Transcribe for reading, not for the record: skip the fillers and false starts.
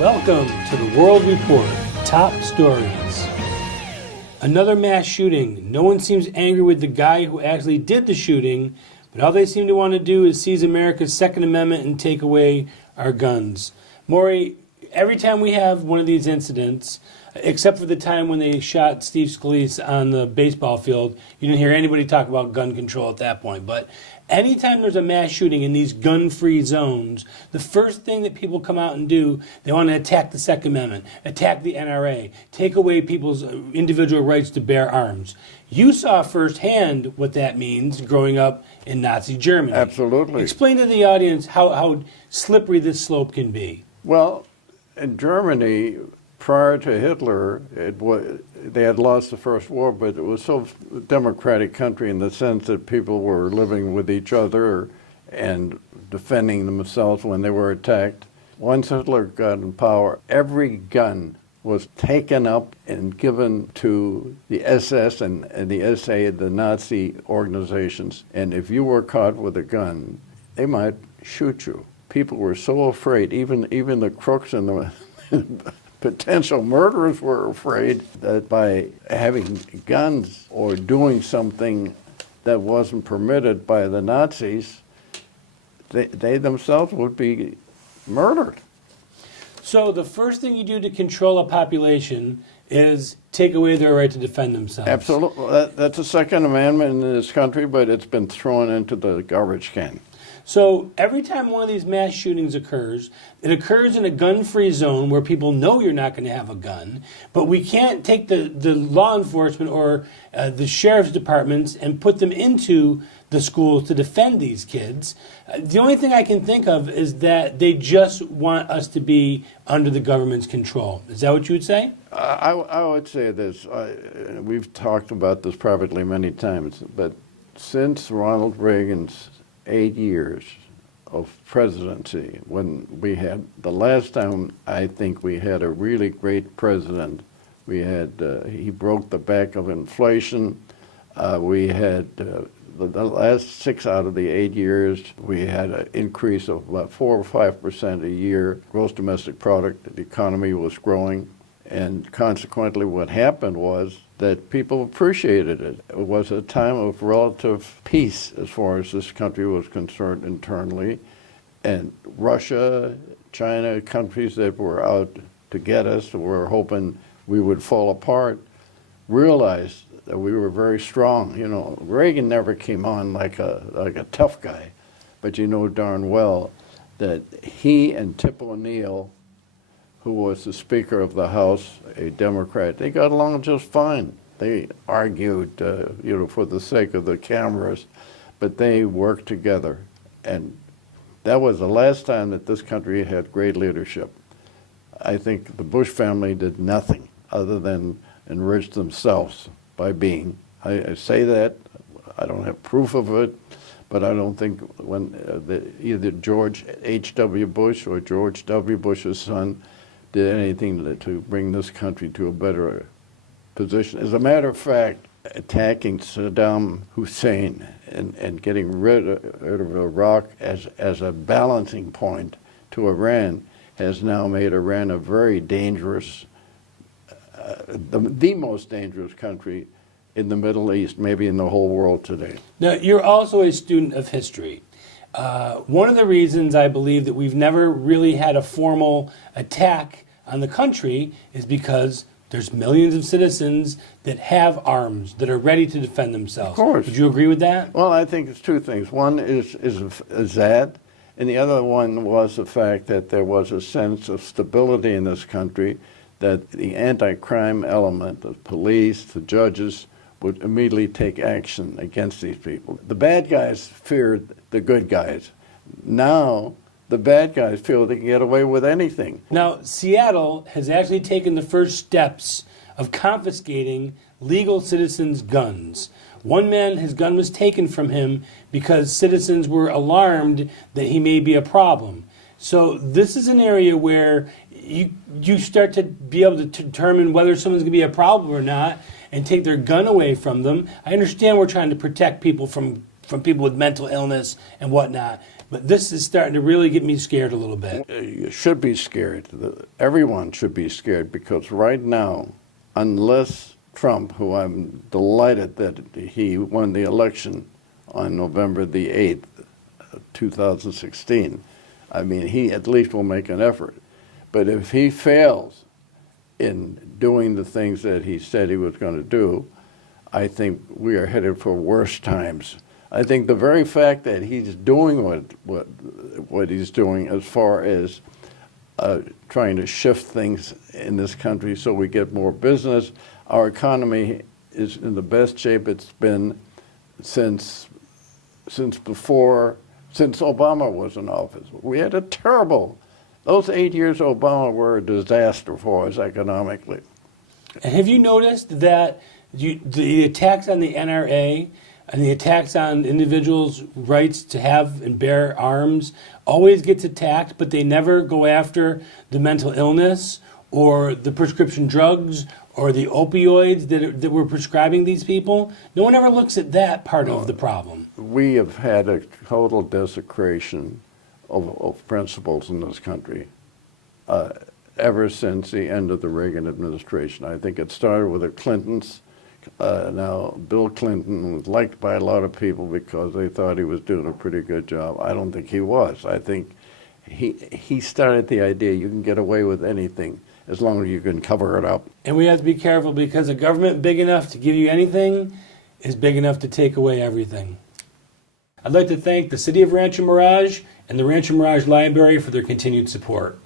Welcome to the World Report, Top Stories. Another mass shooting. No one seems angry with the guy who actually did the shooting, but all they seem to want to do is seize America's Second Amendment and take away our guns. Morrie, every time we have one of these incidents, except for the time when they shot Steve Scalise on the baseball field, you didn't hear anybody talk about gun control at that point. But anytime there's a mass shooting in these gun-free zones, the first thing that people come out and do, they want to attack the Second Amendment, attack the NRA, take away people's individual rights to bear arms. You saw firsthand what that means growing up in Nazi Germany. Absolutely. Explain to the audience how slippery this slope can be. Well, in Germany, prior to Hitler, they had lost the First War, but it was so democratic country in the sense that people were living with each other and defending themselves when they were attacked. Once Hitler got in power, every gun was taken up and given to the SS and the SA, the Nazi organizations. And if you were caught with a gun, they might shoot you. People were so afraid, even the crooks and the potential murderers were afraid that by having guns or doing something that wasn't permitted by the Nazis, they themselves would be murdered. So the first thing you do to control a population is take away their right to defend themselves. Absolutely. That's the Second Amendment in this country, but it's been thrown into the garbage can. So every time one of these mass shootings occurs, it occurs in a gun-free zone where people know you're not going to have a gun, but we can't take the law enforcement or the sheriff's departments and put them into the schools to defend these kids. The only thing I can think of is that they just want us to be under the government's control. Is that what you would say? I would say this. We've talked about this privately many times, but since Ronald Reagan's 8 years of presidency, when we had, the last time I think we had a really great president, we had, he broke the back of inflation. We had, the last 6 out of the 8 years, we had an increase of about 4 or 5% a year. Gross domestic product, the economy was growing. And consequently, what happened was that people appreciated it. It was a time of relative peace as far as this country was concerned internally. And Russia, China, countries that were out to get us, were hoping we would fall apart, realized that we were very strong. You know, Reagan never came on like a tough guy, but you know darn well that he and Tip O'Neill, who was the Speaker of the House, a Democrat, they got along just fine. They argued, for the sake of the cameras, but they worked together. And that was the last time that this country had great leadership. I think the Bush family did nothing other than enrich themselves by being. I say that, I don't have proof of it, but I don't think when either George H.W. Bush or George W. Bush's son did anything to bring this country to a better position. As a matter of fact, attacking Saddam Hussein and getting rid of Iraq as a balancing point to Iran has now made Iran a very dangerous, the most dangerous country in the Middle East, maybe in the whole world today. Now, you're also a student of history. One of the reasons I believe that we've never really had a formal attack on the country is because there's millions of citizens that have arms, that are ready to defend themselves. Of course. Would you agree with that? Well, I think it's two things. One is that, and the other one was the fact that there was a sense of stability in this country, that the anti-crime element, the police, the judges, would immediately take action against these people. The bad guys feared the good guys. Now, the bad guys feel they can get away with anything. Now, Seattle has actually taken the first steps of confiscating legal citizens' guns. One man, his gun was taken from him because citizens were alarmed that he may be a problem. So this is an area where you start to be able to determine whether someone's going to be a problem or not and take their gun away from them. I understand we're trying to protect people from people with mental illness and whatnot. But this is starting to really get me scared a little bit. You should be scared. Everyone should be scared because right now, unless Trump, who I'm delighted that he won the election on November the 8th, 2016, I mean, he at least will make an effort. But if he fails in doing the things that he said he was going to do, I think we are headed for worse times. I think the very fact that he's doing what he's doing as far as trying to shift things in this country so we get more business, our economy is in the best shape it's been since Obama was in office. We had a terrible, those 8 years of Obama were a disaster for us economically. And have you noticed that the attacks on the NRA and the attacks on individuals' rights to have and bear arms always gets attacked, but they never go after the mental illness or the prescription drugs or the opioids that we're prescribing these people? No one ever looks at that part of the problem. We have had a total desecration of principles in this country ever since the end of the Reagan administration. I think it started with the Clintons. Now, Bill Clinton was liked by a lot of people because they thought he was doing a pretty good job. I don't think he was. I think he started the idea you can get away with anything as long as you can cover it up. And we have to be careful because a government big enough to give you anything is big enough to take away everything. I'd like to thank the City of Rancho Mirage and the Rancho Mirage Library for their continued support.